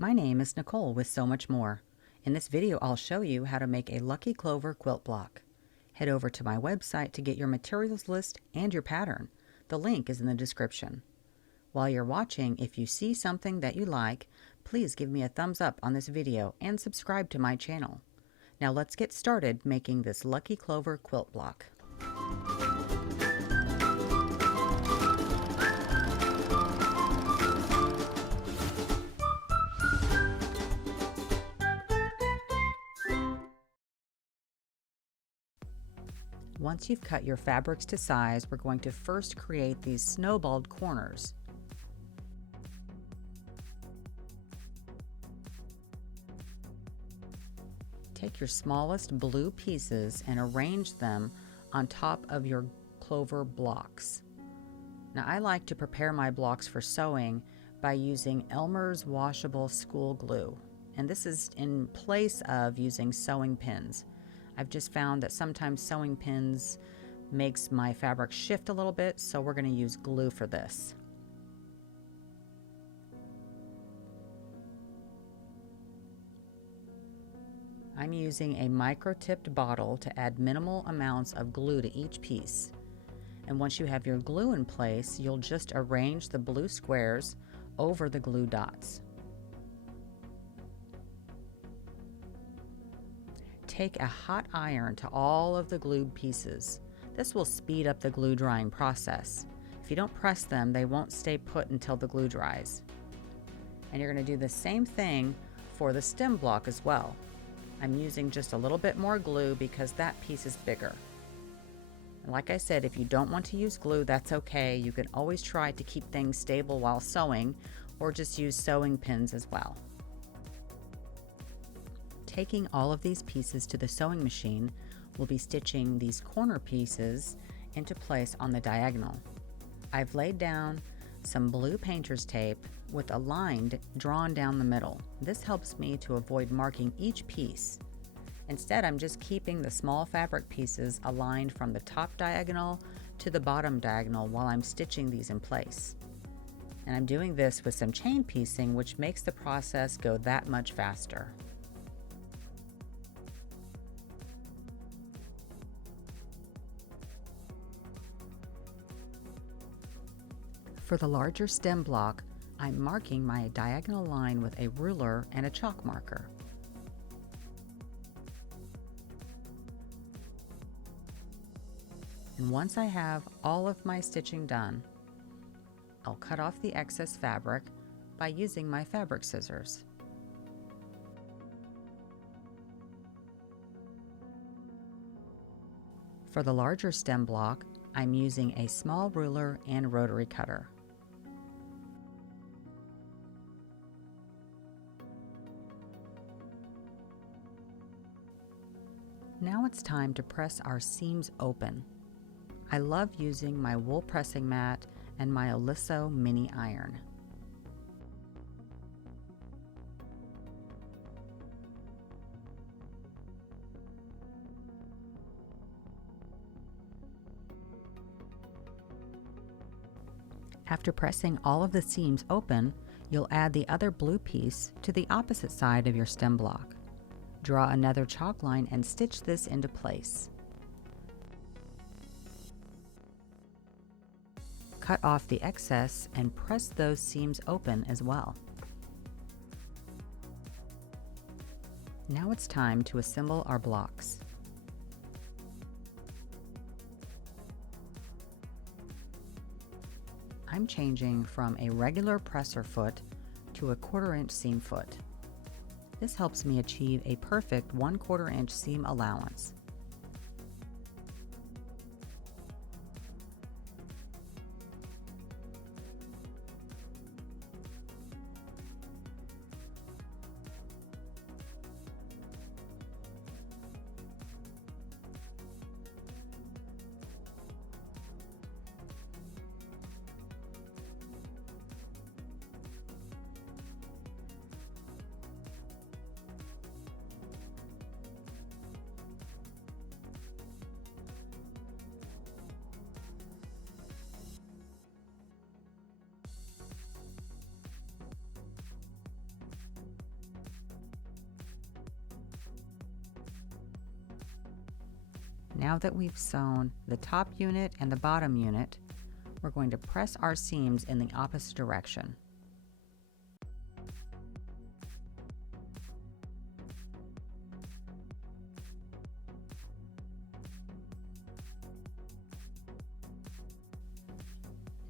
My name is Nicole with So Much More. In this video, I'll show you how to make a Lucky Clover quilt block. Head over to my website to get your materials list and your pattern. The link is in the description. While you're watching, if you see something that you like, please give me a thumbs up on this video and subscribe to my channel. Now let's get started making this Lucky Clover quilt block. Once you've cut your fabrics to size, we're going to first create these snowballed corners. Take your smallest blue pieces and arrange them on top of your clover blocks. Now I like to prepare my blocks for sewing by using Elmer's washable school glue, and this is in place of using sewing pins. I've just found that sometimes sewing pins makes my fabric shift a little bit, so we're going to use glue for this. I'm using a micro-tipped bottle to add minimal amounts of glue to each piece. And once you have your glue in place, you'll just arrange the blue squares over the glue dots. Take a hot iron to all of the glued pieces. This will speed up the glue drying process. If you don't press them, they won't stay put until the glue dries. And you're going to do the same thing for the stem block as well. I'm using just a little bit more glue because that piece is bigger. And like I said, if you don't want to use glue, that's okay. You can always try to keep things stable while sewing, or just use sewing pins as well. Taking all of these pieces to the sewing machine, we'll be stitching these corner pieces into place on the diagonal. I've laid down some blue painter's tape with a line drawn down the middle. This helps me to avoid marking each piece. Instead, I'm just keeping the small fabric pieces aligned from the top diagonal to the bottom diagonal while I'm stitching these in place. And I'm doing this with some chain piecing, which makes the process go that much faster. For the larger stem block, I'm marking my diagonal line with a ruler and a chalk marker. And once I have all of my stitching done, I'll cut off the excess fabric by using my fabric scissors. For the larger stem block, I'm using a small ruler and rotary cutter. Now it's time to press our seams open. I love using my wool pressing mat and my Oliso mini iron. After pressing all of the seams open, you'll add the other blue piece to the opposite side of your stem block. Draw another chalk line and stitch this into place. Cut off the excess and press those seams open as well. Now it's time to assemble our blocks. I'm changing from a regular presser foot to a 1/4 inch seam foot. This helps me achieve a perfect 1/4 inch seam allowance. Now that we've sewn the top unit and the bottom unit, we're going to press our seams in the opposite direction.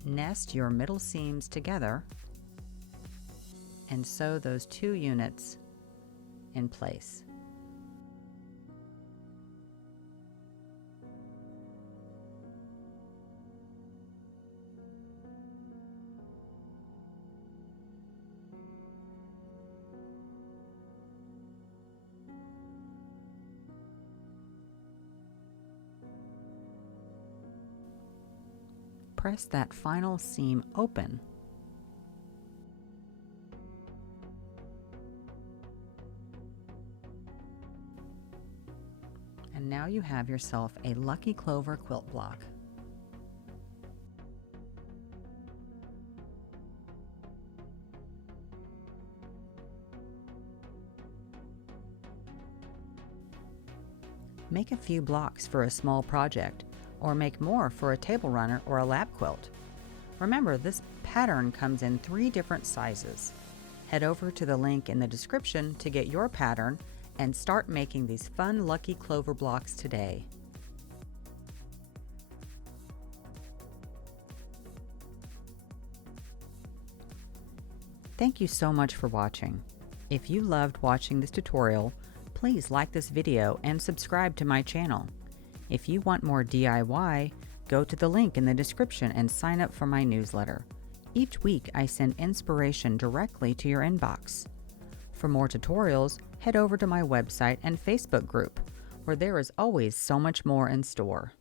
Nest your middle seams together and sew those 2 units in place. Press that final seam open. And now you have yourself a Lucky Clover quilt block. Make a few blocks for a small project, or make more for a table runner or a lap quilt. Remember, this pattern comes in 3 different sizes. Head over to the link in the description to get your pattern and start making these fun Lucky Clover blocks today. Thank you so much for watching. If you loved watching this tutorial, please like this video and subscribe to my channel. If you want more DIY, go to the link in the description and sign up for my newsletter. Each week I send inspiration directly to your inbox. For more tutorials, head over to my website and Facebook group, where there is always so much more in store.